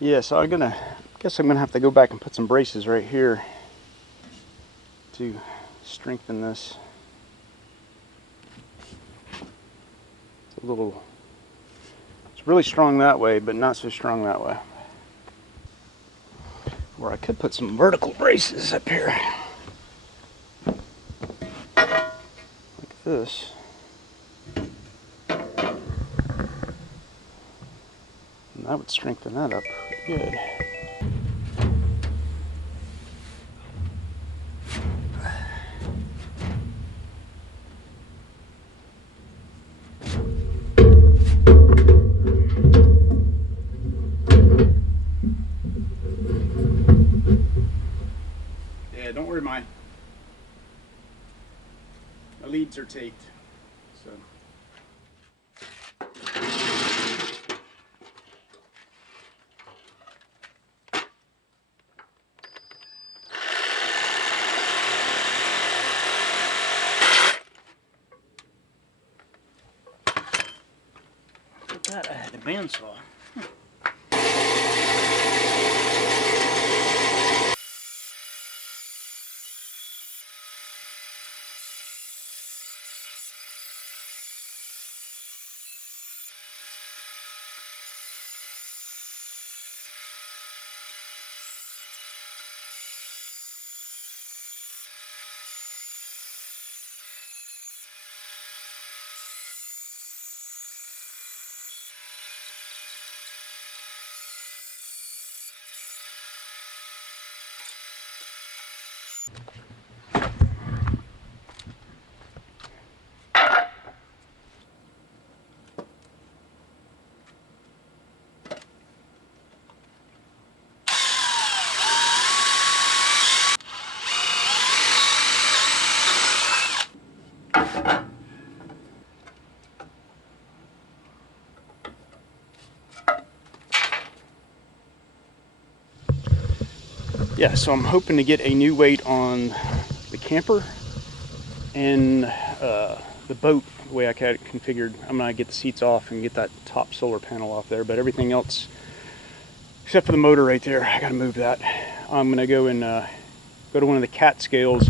Yeah, so guess I'm gonna have to go back and put some braces right here to strengthen this. It's really strong that way, but not so strong that way. Or I could put some vertical braces up here. Like this. And that would strengthen that up pretty good. Yeah, don't worry, my leads are taped, so. Put that, I had the bandsaw. Yeah, so I'm hoping to get a new weight on the camper and the boat. The way I got it configured, I'm gonna get the seats off and get that top solar panel off there, but everything else except for the motor right there, I gotta move that. I'm gonna go and go to one of the cat scales.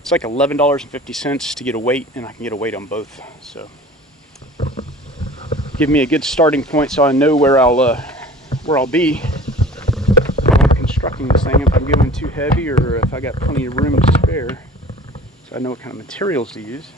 It's like $11.50 to get a weight, and I can get a weight on both, so give me a good starting point so I know where I'll be while I'm constructing this thing, if I'm going too heavy or if I got plenty of room to spare, so I know what kind of materials to use.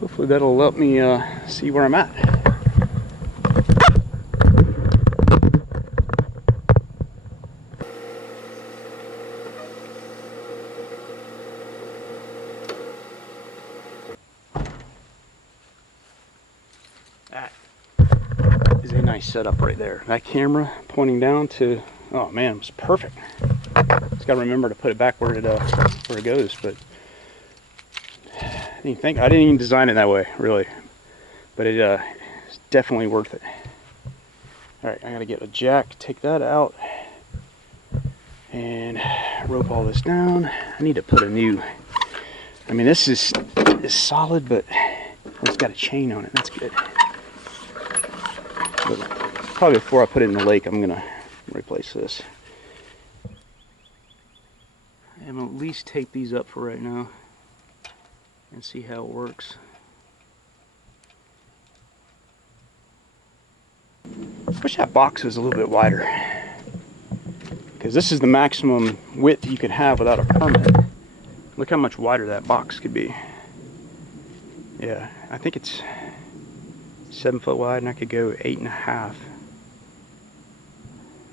Hopefully that'll let me see where I'm at. That is a nice setup right there. That camera pointing down to, oh man, it was perfect. Just gotta remember to put it back where it goes, but I didn't even design it that way, really. But it's definitely worth it. Alright, I gotta get a jack, take that out, and rope all this down. I need to put a new, I mean, this is solid, but it's got a chain on it. That's good. But probably before I put it in the lake, I'm gonna replace this. I'm gonna at least tape these up for right now and see how it works. I wish that box was a little bit wider, because this is the maximum width you can have without a permit. Look how much wider that box could be. Yeah, I think it's 7 foot wide, and I could go 8.5.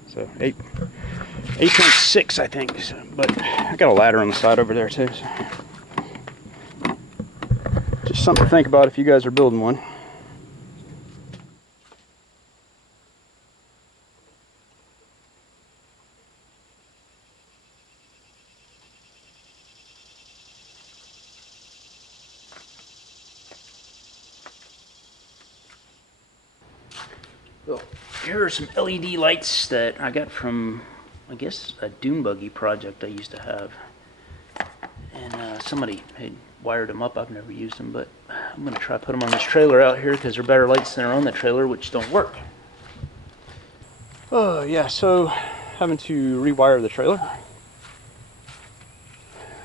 So 8.6, I think. So, but I got a ladder on the side over there too. So. Just something to think about if you guys are building one. Well, here are some LED lights that I got from, I guess, a dune buggy project I used to have. And somebody had wired them up. I've never used them, but I'm going to try to put them on this trailer out here because they're better lights than are on the trailer, which don't work. Oh, yeah, so having to rewire the trailer.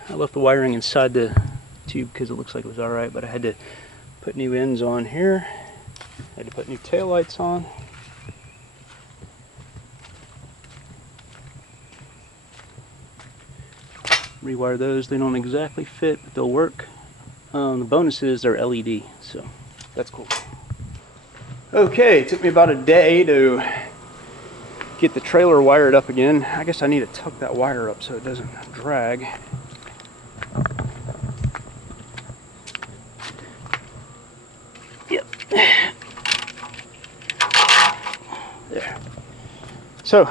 I left the wiring inside the tube because it looks like it was alright, but I had to put new ends on here. I had to put new tail lights on. Rewire those. They don't exactly fit, but they'll work. The bonus is they're LED, so that's cool. Okay, it took me about a day to get the trailer wired up again. I guess I need to tuck that wire up so it doesn't drag. Yep. There. So,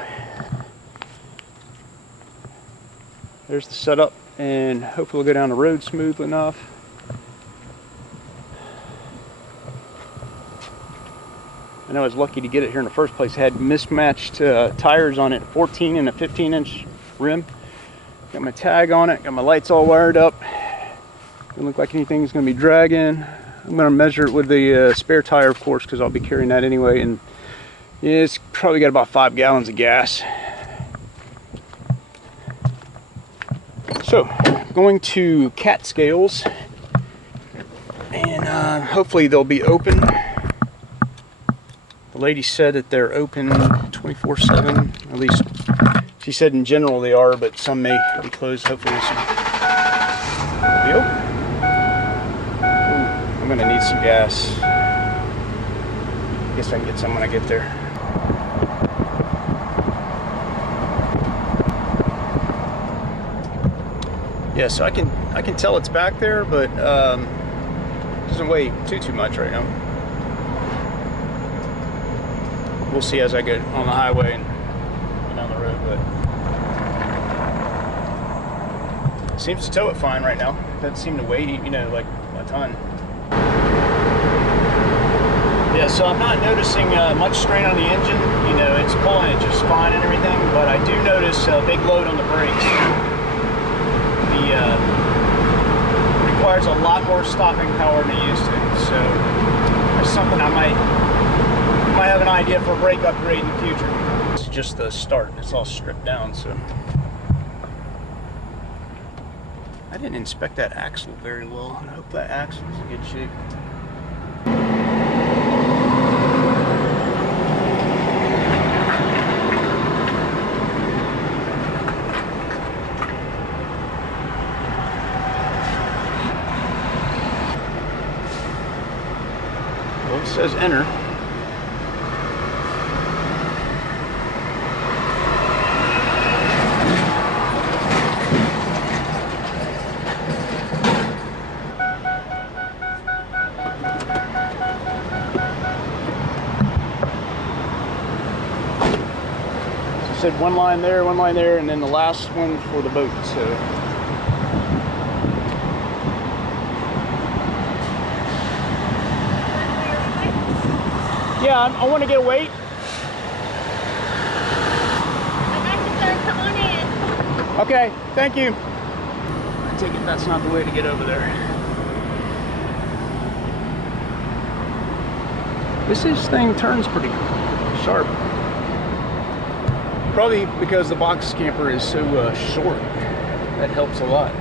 there's the setup, and hopefully we'll go down the road smooth enough. I know I was lucky to get it here in the first place. It had mismatched tires on it, 14 and a 15-inch rim. Got my tag on it, got my lights all wired up. Doesn't look like anything's gonna be dragging. I'm gonna measure it with the spare tire, of course, because I'll be carrying that anyway. And yeah, it's probably got about 5 gallons of gas. So, going to cat scales, and hopefully they'll be open. The lady said that they're open 24/7, at least she said in general they are, but some may be closed. Hopefully this will be open. Ooh, I'm going to need some gas. Guess I can get some when I get there. Yeah, so I can tell it's back there, but it doesn't weigh too much right now. We'll see as I get on the highway and down the road, but it seems to tow it fine right now. Doesn't seem to weigh, you know, like a ton. Yeah, so I'm not noticing much strain on the engine. You know, it's pulling it just fine and everything, but I do notice a big load on the brakes. Requires a lot more stopping power than it used to, so that's something I might have an idea for a brake upgrade in the future. It's just the start, it's all stripped down, so I didn't inspect that axle very well. I hope that axle is in good shape. Well, it says enter. It said one line there, and then the last one for the boat. So yeah, I want to get a weight. I got you, sir. Come on in. Okay, thank you. I take it that's not the way to get over there. This thing turns pretty sharp. Probably because the box camper is so short. That helps a lot.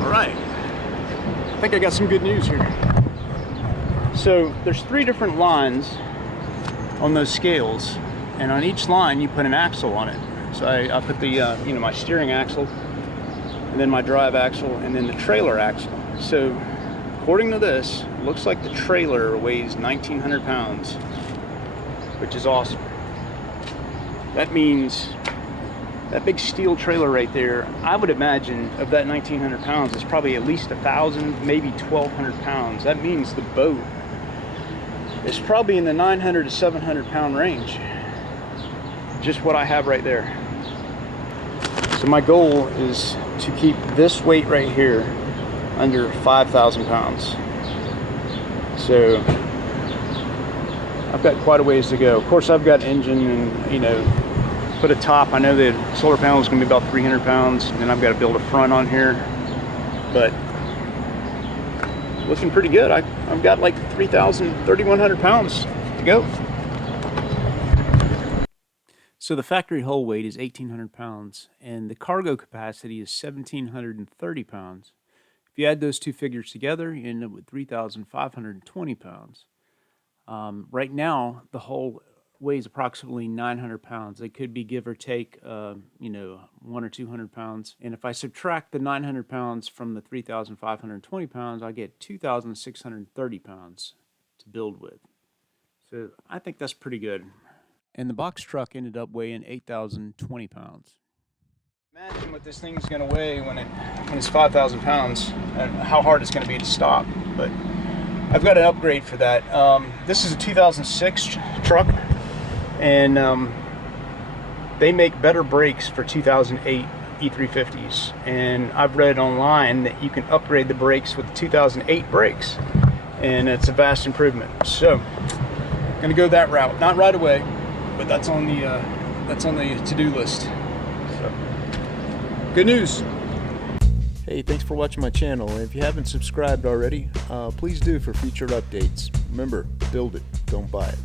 All right. I think I got some good news here. So there's 3 different lines on those scales, and on each line you put an axle on it. So I put the, you know, my steering axle, and then my drive axle, and then the trailer axle. So according to this, it looks like the trailer weighs 1,900 pounds, which is awesome. That means that big steel trailer right there, I would imagine of that 1,900 pounds, is probably at least 1,000, maybe 1,200 pounds. That means the boat is probably in the 900 to 700 pound range. just what I have right there. So my goal is to keep this weight right here under 5,000 pounds. So I've got quite a ways to go. Of course, I've got engine and, you know, put a top. I know the solar panel is going to be about 300 pounds, and I've got to build a front on here, but looking pretty good. I've got like 3,100 pounds to go. So the factory hull weight is 1,800 pounds, and the cargo capacity is 1,730 pounds. If you add those two figures together, you end up with 3,520 pounds. Right now, the hull weighs approximately 900 pounds. They could be give or take, you know, 100 or 200 pounds. And if I subtract the 900 pounds from the 3,520 pounds, I get 2,630 pounds to build with. So I think that's pretty good. And the box truck ended up weighing 8,020 pounds. Imagine what this thing's going to weigh when it's 5,000 pounds, and how hard it's going to be to stop. But I've got an upgrade for that. This is a 2006 truck, and they make better brakes for 2008 E350s. And I've read online that you can upgrade the brakes with the 2008 brakes, and it's a vast improvement. So I'm going to go that route. Not right away, but that's on the to-do list. So good news. Hey, thanks for watching my channel, and if you haven't subscribed already, please do for future updates. Remember, build it, don't buy it.